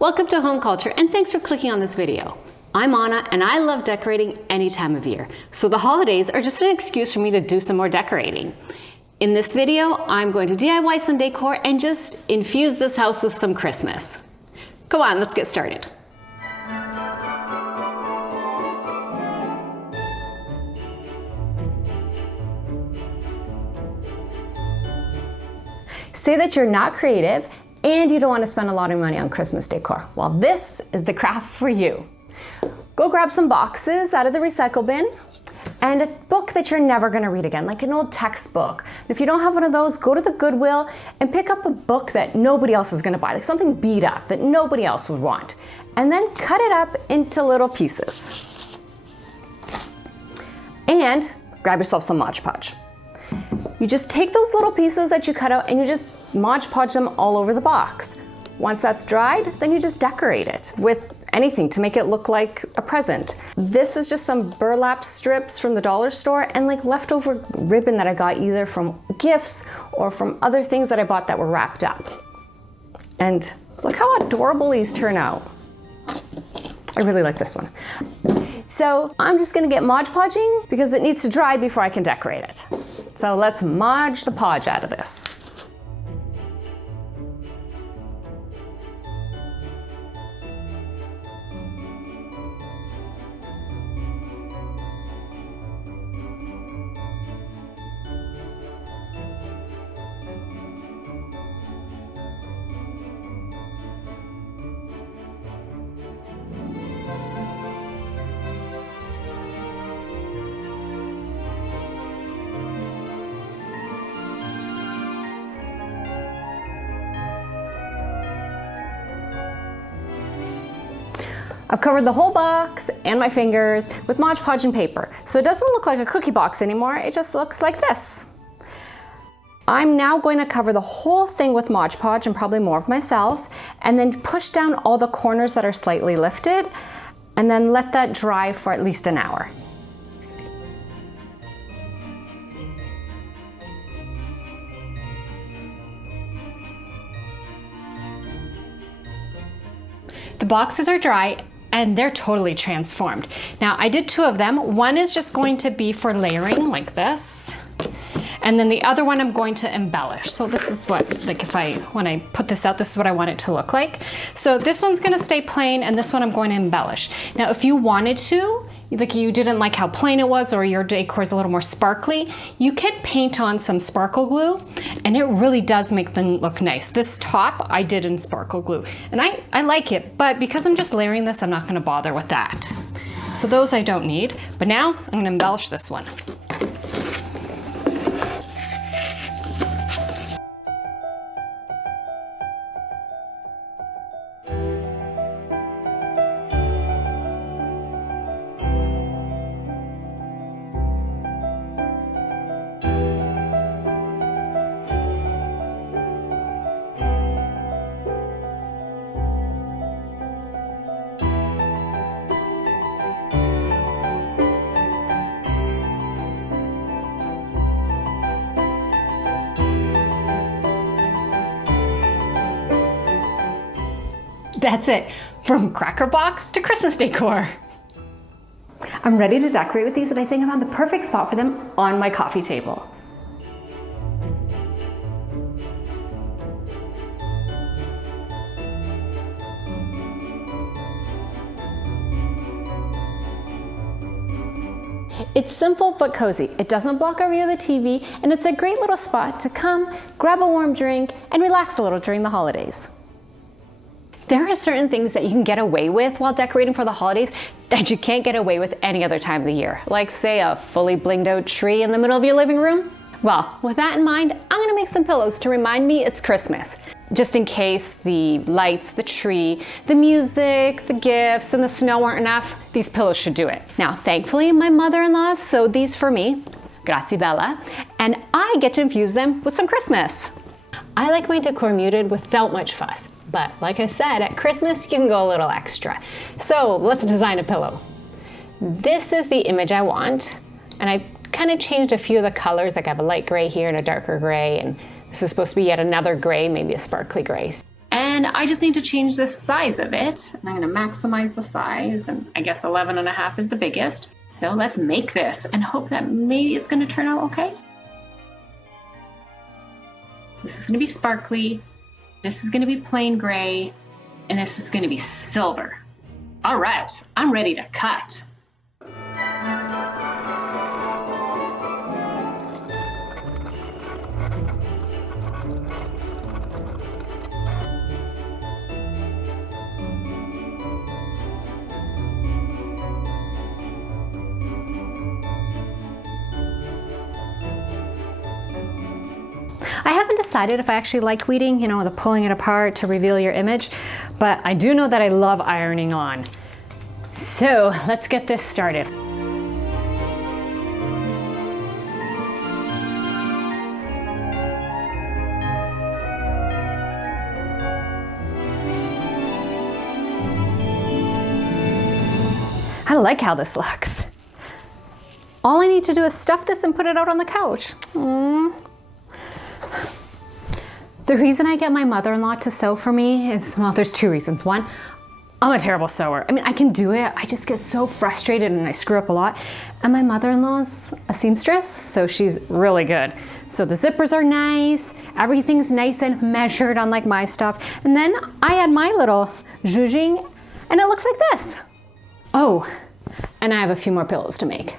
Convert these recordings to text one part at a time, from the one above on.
Welcome to HomeCulture and thanks for clicking on this video. I'm Anna and I love decorating any time of year. So the holidays are just an excuse for me to do some more decorating. In this video, I'm going to DIY some decor and just infuse this house with some Christmas. Come on, let's get started. Say that you're not creative and you don't want to spend a lot of money on Christmas decor. Well, this is the craft for you. Go grab some boxes out of the recycle bin and a book that you're never going to read again, like an old textbook. If you don't have one of those, go to the Goodwill and pick up a book that nobody else is going to buy, like something beat up that nobody else would want. And then cut it up into little pieces. And grab yourself some Mod Podge. You just take those little pieces that you cut out and you just Mod Podge them all over the box. Once that's dried, then you just decorate it with anything to make it look like a present. This is just some burlap strips from the dollar store and like leftover ribbon that I got either from gifts or from other things that I bought that were wrapped up. And look how adorable these turn out. I really like this one. So I'm just gonna get Mod Podging because it needs to dry before I can decorate it. So let's Mod the Podge out of this. I've covered the whole box and my fingers with Mod Podge and paper, so it doesn't look like a cookie box anymore, it just looks like this. I'm now going to cover the whole thing with Mod Podge and probably more of myself, and then push down all the corners that are slightly lifted, and then let that dry for at least an hour. The boxes are dry and they're totally transformed. Now I did two of them. One is just going to be for layering like this. And then the other one I'm going to embellish. So this is what, like when I put this out, this is what I want it to look like. So this one's gonna stay plain and this one I'm going to embellish. Now if you wanted to, like you didn't like how plain it was or your decor is a little more sparkly, you can paint on some sparkle glue and it really does make them look nice. This top I did in sparkle glue and I like it, but because I'm just layering this, I'm not gonna bother with that. So those I don't need, but now I'm gonna embellish this one. That's it, from cracker box to Christmas decor. I'm ready to decorate with these and I think I found the perfect spot for them on my coffee table. It's simple but cozy. It doesn't block our view of the TV and it's a great little spot to come, grab a warm drink and relax a little during the holidays. There are certain things that you can get away with while decorating for the holidays that you can't get away with any other time of the year. Like say a fully blinged out tree in the middle of your living room. Well, with that in mind, I'm gonna make some pillows to remind me it's Christmas. Just in case the lights, the tree, the music, the gifts, and the snow aren't enough, these pillows should do it. Now, thankfully, my mother-in-law sewed these for me, grazie bella, and I get to infuse them with some Christmas. I like my decor muted without much fuss. But like I said, at Christmas, you can go a little extra. So let's design a pillow. This is the image I want. And I kind of changed a few of the colors. Like I have a light gray here and a darker gray. And this is supposed to be yet another gray, maybe a sparkly gray. And then I just need to change the size of it. And I'm gonna maximize the size, and I guess 11.5 is the biggest. So let's make this and hope that maybe it's gonna turn out okay. So this is gonna be sparkly, this is gonna be plain gray, and this is gonna be silver. All right, I'm ready to cut. I haven't decided if I actually like weeding, you know, the pulling it apart to reveal your image, but I do know that I love ironing on. So let's get this started. I like how this looks. All I need to do is stuff this and put it out on the couch. The reason I get my mother-in-law to sew for me is, well, there's two reasons. One, I'm a terrible sewer. I mean, I can do it, I just get so frustrated and I screw up a lot. And my mother-in-law's a seamstress, so she's really good. So the zippers are nice, everything's nice and measured, unlike my stuff. And then I add my little zhuzhing and it looks like this. Oh, and I have a few more pillows to make.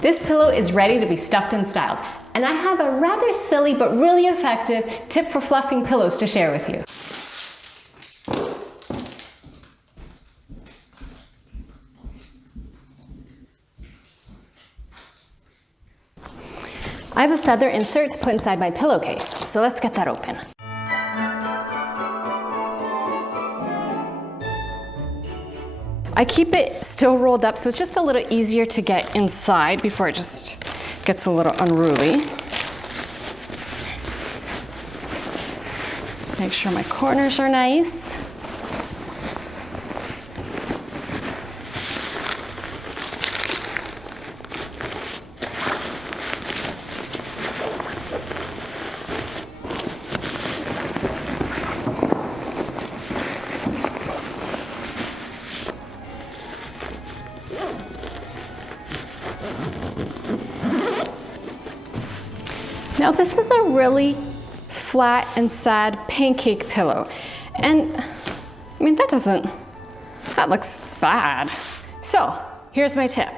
This pillow is ready to be stuffed and styled, and I have a rather silly but really effective tip for fluffing pillows to share with you. I have a feather insert to put inside my pillowcase, so let's get that open. I keep it still rolled up so it's just a little easier to get inside before it just gets a little unruly. Make sure my corners are nice. Now this is a really flat and sad pancake pillow. And I mean, that looks bad. So here's my tip.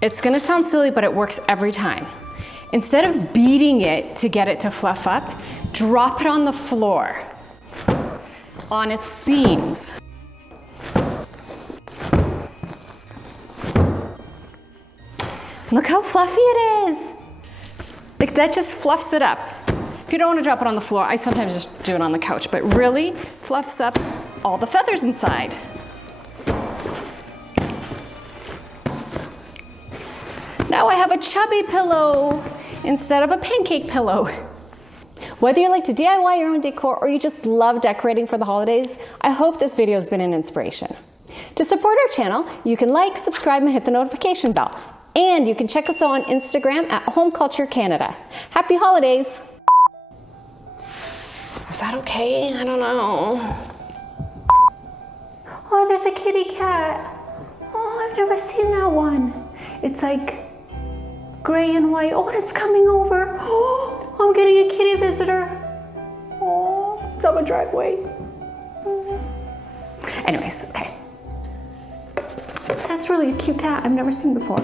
It's gonna sound silly, but it works every time. Instead of beating it to get it to fluff up, drop it on the floor, on its seams. Look how fluffy it is. Like that just fluffs it up. If you don't want to drop it on the floor, I sometimes just do it on the couch, but really fluffs up all the feathers inside. Now I have a chubby pillow instead of a pancake pillow. Whether you like to DIY your own decor or you just love decorating for the holidays, I hope this video has been an inspiration. To support our channel, you can like, subscribe, and hit the notification bell. And you can check us out on Instagram at HomeCulture Canada. Happy holidays! Is that okay? I don't know. Oh, there's a kitty cat. Oh, I've never seen that one. It's like gray and white. Oh, and it's coming over. Oh, I'm getting a kitty visitor. Oh, it's on my driveway. Anyways, okay. That's really a cute cat I've never seen before.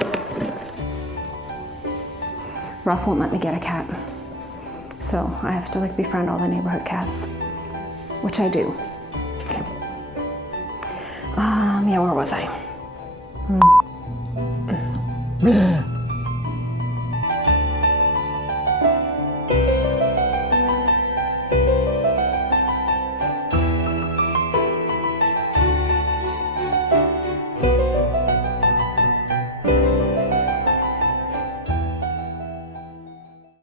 Ruff won't let me get a cat. So I have to like befriend all the neighborhood cats, which I do. Yeah, where was I?